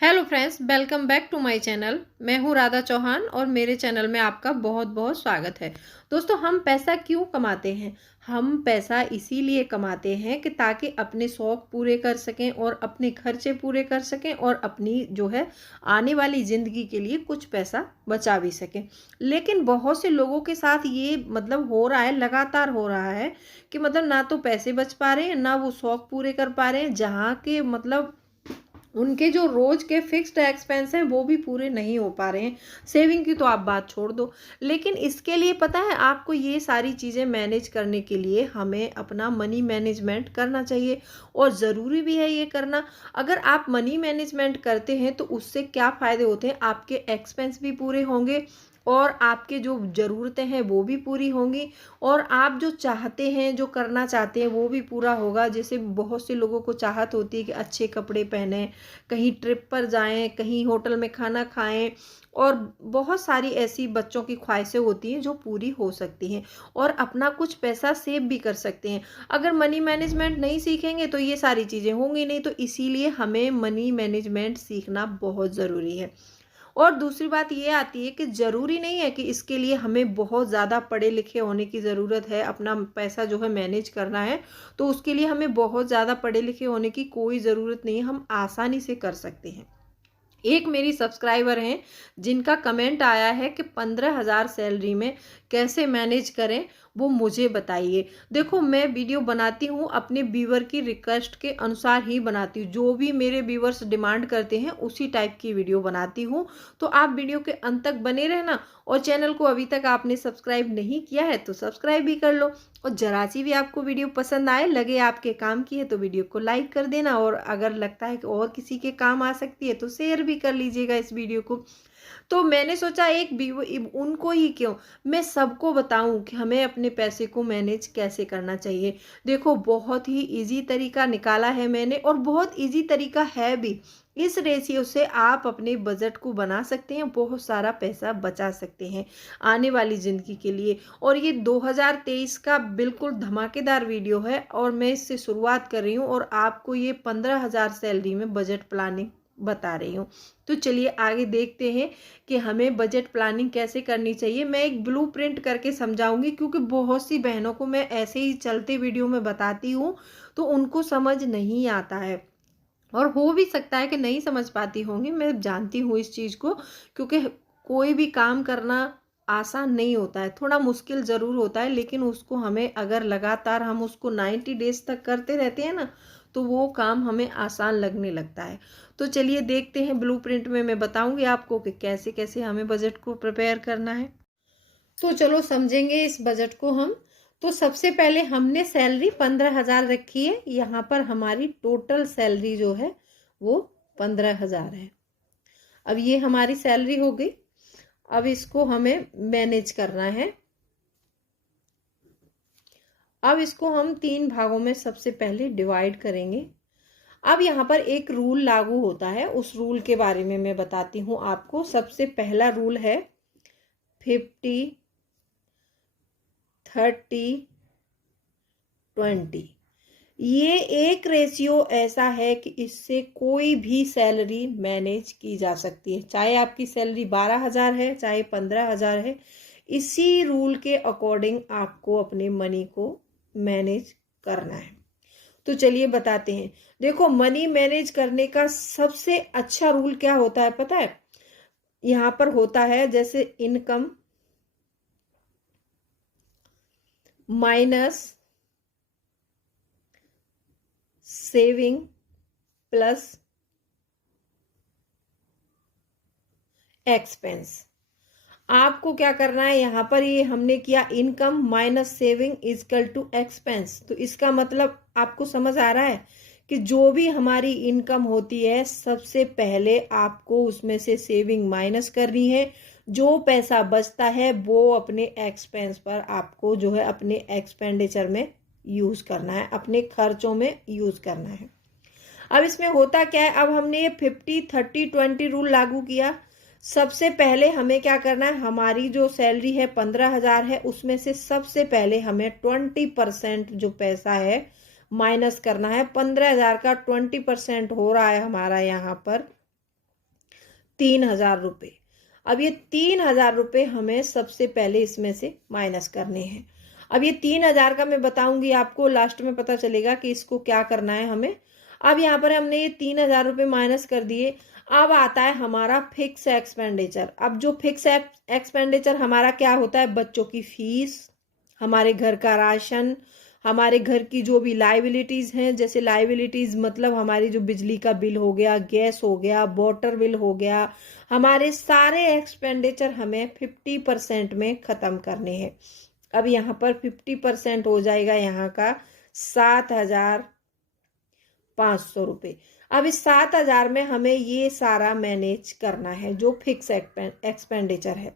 Hello friends, welcome back to my channel. मैं हूं राधा चौहान और मेरे चैनल में आपका बहुत बहुत स्वागत है। दोस्तों, हम पैसा क्यों कमाते हैं? हम पैसा इसीलिए कमाते हैं कि ताकि अपने शौक पूरे कर सकें और अपने खर्चे पूरे कर सकें और अपनी जो है आने वाली ज़िंदगी के लिए कुछ पैसा बचा भी सकें। लेकिन बहुत से लोगों के साथ ये हो रहा है, लगातार हो रहा है कि ना तो पैसे बच पा रहे हैं, ना वो शौक पूरे कर पा रहे हैं, जहाँ के उनके जो रोज के फिक्स्ड एक्सपेंस हैं वो भी पूरे नहीं हो पा रहे हैं। सेविंग की तो आप बात छोड़ दो। लेकिन इसके लिए पता है, आपको ये सारी चीज़ें मैनेज करने के लिए हमें अपना मनी मैनेजमेंट करना चाहिए और ज़रूरी भी है ये करना। अगर आप मनी मैनेजमेंट करते हैं तो उससे क्या फ़ायदे होते हैं? आपके एक्सपेंस भी पूरे होंगे और आपके जो ज़रूरतें हैं वो भी पूरी होंगी और आप जो चाहते हैं, जो करना चाहते हैं वो भी पूरा होगा। जैसे बहुत से लोगों को चाहत होती है कि अच्छे कपड़े पहने, कहीं ट्रिप पर जाएं, कहीं होटल में खाना खाएं और बहुत सारी ऐसी बच्चों की ख्वाहिशें होती हैं जो पूरी हो सकती हैं और अपना कुछ पैसा सेव भी कर सकते हैं। अगर मनी मैनेजमेंट नहीं सीखेंगे तो ये सारी चीज़ें होंगी नहीं, तो इसीलिए हमें मनी मैनेजमेंट सीखना बहुत ज़रूरी है। और दूसरी बात ये आती है कि ज़रूरी नहीं है कि इसके लिए हमें बहुत ज़्यादा पढ़े लिखे होने की ज़रूरत है। अपना पैसा जो है मैनेज करना है तो उसके लिए हमें बहुत ज़्यादा पढ़े लिखे होने की कोई ज़रूरत नहीं है, हम आसानी से कर सकते हैं। एक मेरी सब्सक्राइबर हैं जिनका कमेंट आया है कि 15,000 सैलरी में कैसे मैनेज करें, वो मुझे बताइए। देखो, मैं वीडियो बनाती हूँ अपने व्यूअर की रिक्वेस्ट के अनुसार ही बनाती हूँ। जो भी मेरे व्यूअर्स डिमांड करते हैं उसी टाइप की वीडियो बनाती हूँ। तो आप वीडियो के अंत तक बने रहना और चैनल को अभी तक आपने सब्सक्राइब नहीं किया है तो सब्सक्राइब भी कर लो। और जरा सी भी आपको वीडियो पसंद आए, लगे आपके काम की है, तो वीडियो को लाइक कर देना और अगर लगता है कि और किसी के काम आ सकती है तो शेयर भी कर लीजिएगा इस वीडियो को। तो मैंने सोचा एक भी उनको ही क्यों, मैं सबको बताऊं कि हमें अपने पैसे को मैनेज कैसे करना चाहिए। देखो, बहुत ही इजी तरीका निकाला है मैंने और बहुत इजी तरीका है भी। इस रेशियो से आप अपने बजट को बना सकते हैं, बहुत सारा पैसा बचा सकते हैं आने वाली ज़िंदगी के लिए। और ये 2023 का बिल्कुल धमाकेदार वीडियो है और मैं इससे शुरुआत कर रही हूँ और आपको ये 15,000 सैलरी में बजट प्लानिंग बता रही हूँ। तो चलिए आगे देखते हैं कि हमें बजट प्लानिंग कैसे करनी चाहिए। मैं एक ब्लूप्रिंट करके समझाऊंगी क्योंकि बहुत सी बहनों को मैं ऐसे ही चलते वीडियो में बताती हूँ तो उनको समझ नहीं आता है और हो भी सकता है कि नहीं समझ पाती होंगी। मैं जानती हूँ इस चीज़ को, क्योंकि कोई भी काम करना आसान नहीं होता है, थोड़ा मुश्किल ज़रूर होता है, लेकिन उसको हमें अगर लगातार हम उसको 90 डेज तक करते रहते हैं ना तो वो काम हमें आसान लगने लगता है। तो चलिए देखते हैं, ब्लूप्रिंट में मैं बताऊंगी आपको कि कैसे कैसे हमें बजट को प्रिपेयर करना है। तो चलो समझेंगे इस बजट को हम। तो सबसे पहले हमने सैलरी 15,000 रखी है। यहाँ पर हमारी टोटल सैलरी जो है वो 15,000 है। अब ये हमारी सैलरी हो गई। अब इसको हमें मैनेज करना है। अब इसको हम 3 भागों में सबसे पहले डिवाइड करेंगे। अब यहाँ पर एक रूल लागू होता है, उस रूल के बारे में मैं बताती हूँ आपको। सबसे पहला रूल है 50, 30, 20। ये एक रेशियो ऐसा है कि इससे कोई भी सैलरी मैनेज की जा सकती है, चाहे आपकी सैलरी 12,000 है चाहे 15,000 है। इसी रूल के अकॉर्डिंग आपको अपने मनी को मैनेज करना है। तो चलिए बताते हैं। देखो, मनी मैनेज करने का सबसे अच्छा रूल क्या होता है पता है? यहाँ पर होता है जैसे income minus saving plus expense. आपको क्या करना है, यहाँ पर ये हमने किया income minus saving is equal to expense. तो इसका मतलब आपको समझ आ रहा है कि जो भी हमारी इनकम होती है सबसे पहले आपको उसमें से सेविंग माइनस करनी है। जो पैसा बचता है वो अपने एक्सपेंस पर आपको जो है अपने एक्सपेंडिचर में यूज करना है, अपने खर्चों में यूज करना है। अब इसमें होता क्या है, अब हमने ये 50, 30, 20 रूल लागू किया। सबसे पहले हमें क्या करना है, हमारी जो सैलरी है 15,000 है, उसमें से सबसे पहले हमें 20% जो पैसा है माइनस करना है। 15,000 का 20% हो रहा है हमारा यहाँ पर 3,000 रुपये। अब ये 3,000 रुपये हमें सबसे पहले इसमें से माइनस करने हैं। अब ये 3,000 का मैं बताऊंगी आपको, लास्ट में पता चलेगा कि इसको क्या करना है हमें। अब यहाँ पर हमने ये 3,000 रुपये माइनस कर दिए। अब आता है हमारा फिक्स एक्सपेंडिचर। अब जो फिक्स एक्सपेंडिचर हमारा क्या होता है, बच्चों की फीस, हमारे घर का राशन, हमारे घर की जो भी लाइबिलिटीज हैं, जैसे लाइबिलिटीज मतलब हमारी जो बिजली का बिल हो गया, गैस हो गया, वाटर बिल हो गया, हमारे सारे एक्सपेंडिचर हमें 50% में खत्म करने हैं। अब यहाँ पर 50% हो जाएगा यहाँ का 7,500 रुपये। अब इस 7,000 में हमें ये सारा मैनेज करना है जो फिक्स एक्सपेंडिचर है।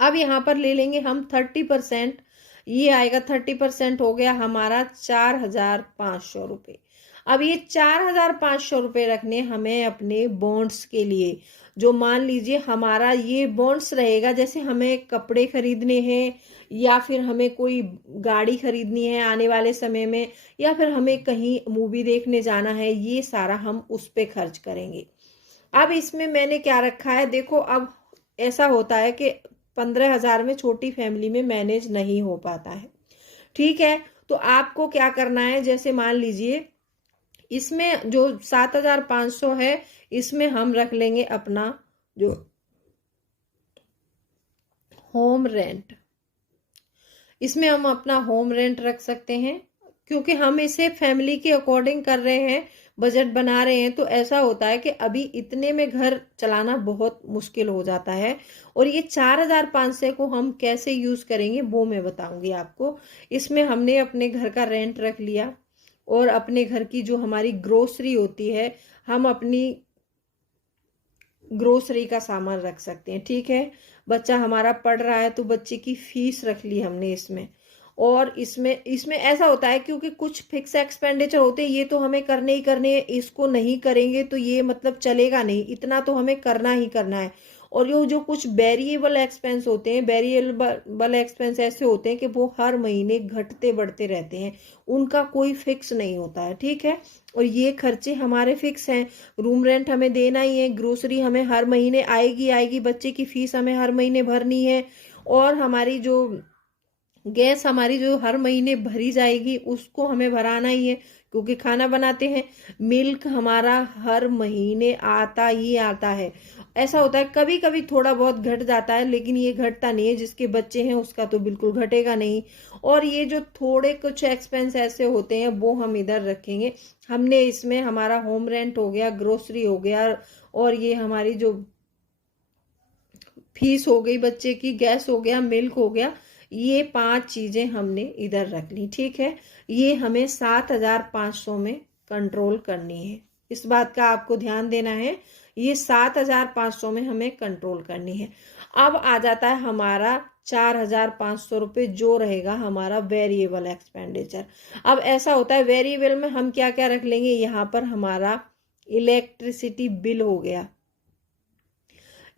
अब यहाँ पर ले लेंगे हम 30%, ये आएगा 30% हो गया हमारा 4,500 रुपये। अब ये 4,500 रुपये रखने हमें अपने बॉन्ड्स के लिए, जो मान लीजिए हमारा ये बॉन्ड्स रहेगा, जैसे हमें कपड़े खरीदने हैं या फिर हमें कोई गाड़ी खरीदनी है आने वाले समय में, या फिर हमें कहीं मूवी देखने जाना है, ये सारा हम उस पे खर्च करेंगे। अब इसमें मैंने क्या रखा है, देखो अब ऐसा होता है कि 15,000 में छोटी फैमिली में मैनेज नहीं हो पाता है, ठीक है। तो आपको क्या करना है, जैसे मान लीजिए इसमें जो 7,500 है, इसमें हम रख लेंगे अपना जो होम रेंट। इसमें हम अपना होम रेंट रख सकते हैं, क्योंकि हम इसे फैमिली के अकॉर्डिंग कर रहे हैं, बजट बना रहे हैं। तो ऐसा होता है कि अभी इतने में घर चलाना बहुत मुश्किल हो जाता है। और ये 4,500 को हम कैसे यूज करेंगे वो मैं बताऊंगी आपको। इसमें हमने अपने घर का रेंट रख लिया, और अपने घर की जो हमारी ग्रोसरी होती है, हम अपनी ग्रोसरी का सामान रख सकते हैं, ठीक है। बच्चा हमारा पढ़ रहा है तो बच्चे की फीस रख ली हमने इसमें। और इसमें इसमें ऐसा होता है क्योंकि कुछ फिक्स एक्सपेंडिचर होते हैं, ये तो हमें करने ही करने हैं, इसको नहीं करेंगे तो ये मतलब चलेगा नहीं, इतना तो हमें करना ही करना है। और ये जो कुछ वेरिएबल एक्सपेंस होते हैं, वेरिएबल एक्सपेंस ऐसे होते हैं कि वो हर महीने घटते बढ़ते रहते हैं, उनका कोई फिक्स नहीं होता है, ठीक है। और ये खर्चे हमारे फिक्स हैं। रूम रेंट हमें देना ही है, ग्रोसरी हमें हर महीने आएगी आएगी, बच्चे की फीस हमें हर महीने भरनी है, और हमारी जो गैस हमारी जो हर महीने भरी जाएगी उसको हमें भराना ही है, क्योंकि खाना बनाते हैं। मिल्क हमारा हर महीने आता ही आता है। ऐसा होता है कभी कभी थोड़ा बहुत घट जाता है, लेकिन ये घटता नहीं है, जिसके बच्चे हैं उसका तो बिल्कुल घटेगा नहीं। और ये जो थोड़े कुछ एक्सपेंस ऐसे होते हैं वो हम इधर रखेंगे। हमने इसमें हमारा होम रेंट हो गया, ग्रोसरी हो गया, और ये हमारी जो फीस हो गई बच्चे की, गैस हो गया, मिल्क हो गया, ये 5 चीजें हमने इधर रख ली, ठीक है। ये हमें 7,500 में कंट्रोल करनी है, इस बात का आपको ध्यान देना है। ये 7,500 में हमें कंट्रोल करनी है। अब आ जाता है हमारा 4,500 रुपये, जो रहेगा हमारा वेरिएबल एक्सपेंडिचर। अब ऐसा होता है वेरिएबल में हम क्या क्या रख लेंगे, यहाँ पर हमारा इलेक्ट्रिसिटी बिल हो गया,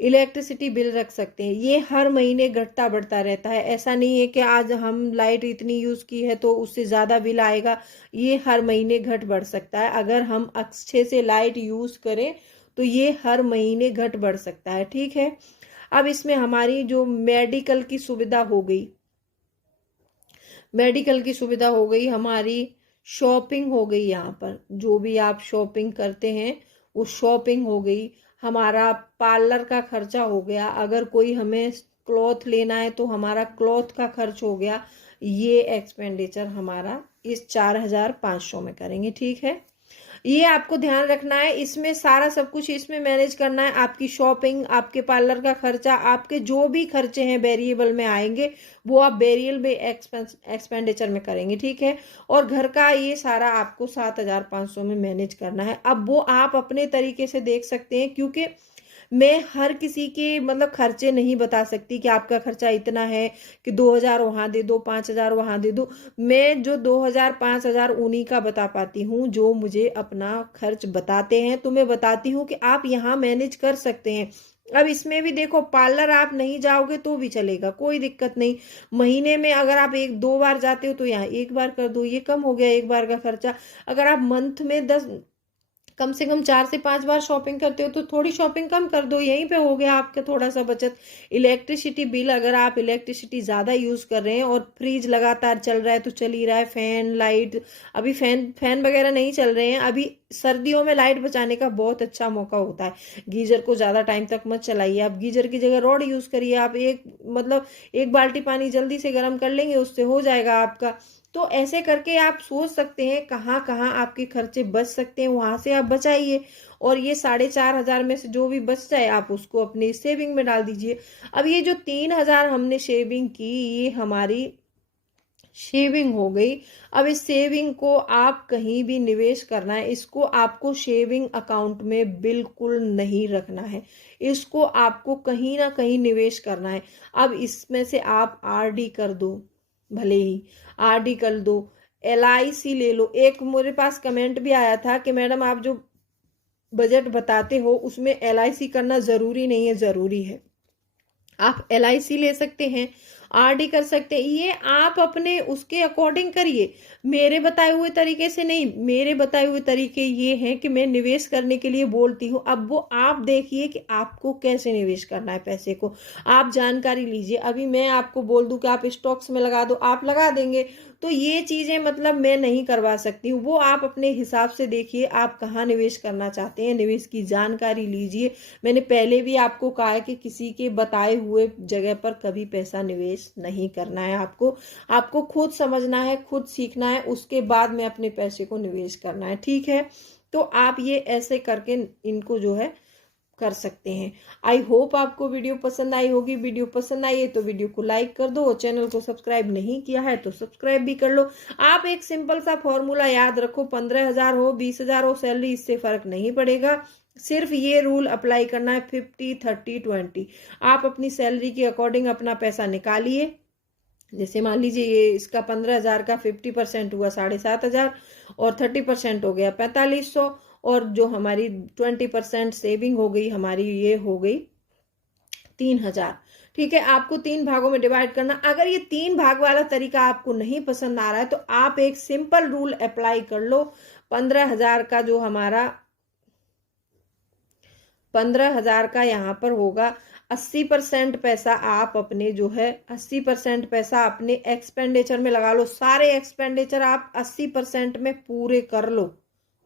इलेक्ट्रिसिटी बिल रख सकते हैं। ये हर महीने घटता बढ़ता रहता है, ऐसा नहीं है कि आज हम लाइट इतनी यूज की है तो उससे ज्यादा बिल आएगा। ये हर महीने घट बढ़ सकता है, अगर हम अच्छे से लाइट यूज करें तो ये हर महीने घट बढ़ सकता है, ठीक है। अब इसमें हमारी जो मेडिकल की सुविधा हो गई, मेडिकल की सुविधा हो गई, हमारी शॉपिंग हो गई, यहाँ पर जो भी आप शॉपिंग करते हैं वो शॉपिंग हो गई, हमारा पार्लर का खर्चा हो गया, अगर कोई हमें क्लॉथ लेना है तो हमारा क्लॉथ का खर्च हो गया। ये एक्सपेंडिचर हमारा इस 4,500 में करेंगे, ठीक है। ये आपको ध्यान रखना है, इसमें सारा सब कुछ इसमें मैनेज करना है। आपकी शॉपिंग, आपके पार्लर का खर्चा, आपके जो भी खर्चे हैं वेरिएबल में आएंगे, वो आप वेरिएबल एक्सपेंडिचर में करेंगे, ठीक है। और घर का ये सारा आपको 7,500 में मैनेज करना है। अब वो आप अपने तरीके से देख सकते हैं, क्योंकि मैं हर किसी के मतलब खर्चे नहीं बता सकती कि आपका खर्चा इतना है कि 2,000 वहां दे दो, 5,000 वहां दे दो। मैं जो 2,000 5,000 उन्हीं का बता पाती हूँ जो मुझे अपना खर्च बताते हैं, तो मैं बताती हूँ कि आप यहाँ मैनेज कर सकते हैं। अब इसमें भी देखो, पार्लर आप नहीं जाओगे तो भी चलेगा, कोई दिक्कत नहीं। महीने में अगर आप 1-2 बार जाते हो तो यहाँ 1 बार कर दो, ये कम हो गया 1 बार का खर्चा। अगर आप मंथ में 10 कम से कम 4 से 5 बार शॉपिंग करते हो तो थोड़ी शॉपिंग कम कर दो, यहीं पे हो गया आपका थोड़ा सा बचत। इलेक्ट्रिसिटी बिल, अगर आप इलेक्ट्रिसिटी ज़्यादा यूज़ कर रहे हैं और फ्रिज लगातार चल रहा है तो चल ही रहा है, फैन लाइट, अभी फैन वगैरह नहीं चल रहे हैं, अभी सर्दियों में लाइट बचाने का बहुत अच्छा मौका होता है। गीजर को ज़्यादा टाइम तक मत चलाइए, आप गीजर की जगह रॉड यूज़ करिए। आप एक बाल्टी पानी जल्दी से गर्म कर लेंगे, उससे हो जाएगा आपका। तो ऐसे करके आप सोच सकते हैं कहाँ कहाँ आपके खर्चे बच सकते हैं, वहां से आप बचाइए। और ये 4,500 में से जो भी बच जाए आप उसको अपनी सेविंग में डाल दीजिए। अब ये जो 3,000 हमने शेविंग की, ये हमारी शेविंग हो गई। अब इस सेविंग को आप कहीं भी निवेश करना है, इसको आपको शेविंग अकाउंट में बिल्कुल नहीं रखना है, इसको आपको कहीं ना कहीं निवेश करना है। अब इसमें से आप आरडी कर दो, भले ही आरडी कर दो, LIC ले लो। एक मेरे पास कमेंट भी आया था कि मैडम आप जो बजट बताते हो उसमें LIC करना जरूरी नहीं है। जरूरी है, आप LIC ले सकते हैं, आरडी कर सकते हैं, ये आप अपने उसके अकॉर्डिंग करिए, मेरे बताए हुए तरीके से नहीं। मेरे बताए हुए तरीके ये हैं कि मैं निवेश करने के लिए बोलती हूँ, अब वो आप देखिए कि आपको कैसे निवेश करना है पैसे को, आप जानकारी लीजिए। अभी मैं आपको बोल दूं कि आप स्टॉक्स में लगा दो, आप लगा देंगे, तो ये चीजें मतलब मैं नहीं करवा सकती हूँ। वो आप अपने हिसाब से देखिए आप कहाँ निवेश करना चाहते हैं, निवेश की जानकारी लीजिए। मैंने पहले भी आपको कहा है कि किसी के बताए हुए जगह पर कभी पैसा निवेश नहीं करना है। आपको खुद समझना है, खुद सीखना है, उसके बाद में अपने पैसे को निवेश करना है, ठीक है। तो आप ये ऐसे करके इनको जो है कर सकते हैं। आई होप आपको वीडियो पसंद आई होगी। वीडियो पसंद आई है तो वीडियो को लाइक कर दो, चैनल को सब्सक्राइब नहीं किया है तो सब्सक्राइब भी कर लो। आप एक सिंपल सा फॉर्मूला याद रखो, 15,000 हो 20,000 हो सैलरी, इससे फर्क नहीं पड़ेगा। सिर्फ ये रूल अप्लाई करना है 50-30-20। आप अपनी सैलरी के अकॉर्डिंग अपना पैसा निकालिए। जैसे मान लीजिए ये इसका 15,000 का 50% हुआ 7,500, और 30% हो गया 4,500, और जो हमारी 20% सेविंग हो गई हमारी, ये हो गई 3,000। ठीक है, आपको 3 भागों में डिवाइड करना। अगर ये 3 भाग वाला तरीका आपको नहीं पसंद आ रहा है तो आप एक सिंपल रूल अप्लाई कर लो। 15,000 का जो हमारा 15,000 का यहाँ पर होगा, 80% पैसा आप अपने जो है 80% पैसा अपने एक्सपेंडिचर में लगा लो। सारे एक्सपेंडिचर आप 80% में पूरे कर लो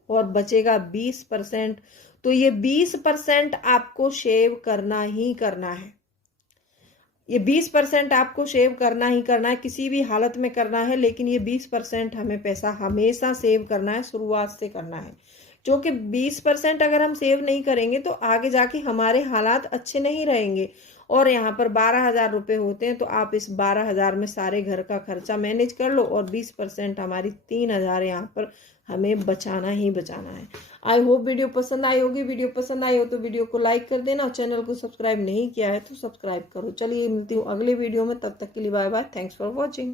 और बचेगा 20%। तो ये 20% आपको शेव करना ही करना है। ये 20% आपको सेव करना ही करना है, किसी भी हालत में करना है, लेकिन ये 20% हमें पैसा हमेशा सेव करना है, शुरुआत से करना है। जो कि 20% अगर हम सेव नहीं करेंगे तो आगे जाके हमारे हालात अच्छे नहीं रहेंगे। और यहाँ पर 12,000 रुपये होते हैं, तो आप इस 12,000 में सारे घर का खर्चा मैनेज कर लो और 20% हमारी 3,000 यहाँ पर हमें बचाना ही बचाना है। आई होप वीडियो पसंद आई होगी। वीडियो पसंद आई हो तो वीडियो को लाइक कर देना, और चैनल को सब्सक्राइब नहीं किया है तो सब्सक्राइब करो। चलिए मिलती हूँ अगले वीडियो में, तब तक के लिए bye bye, thanks for watching.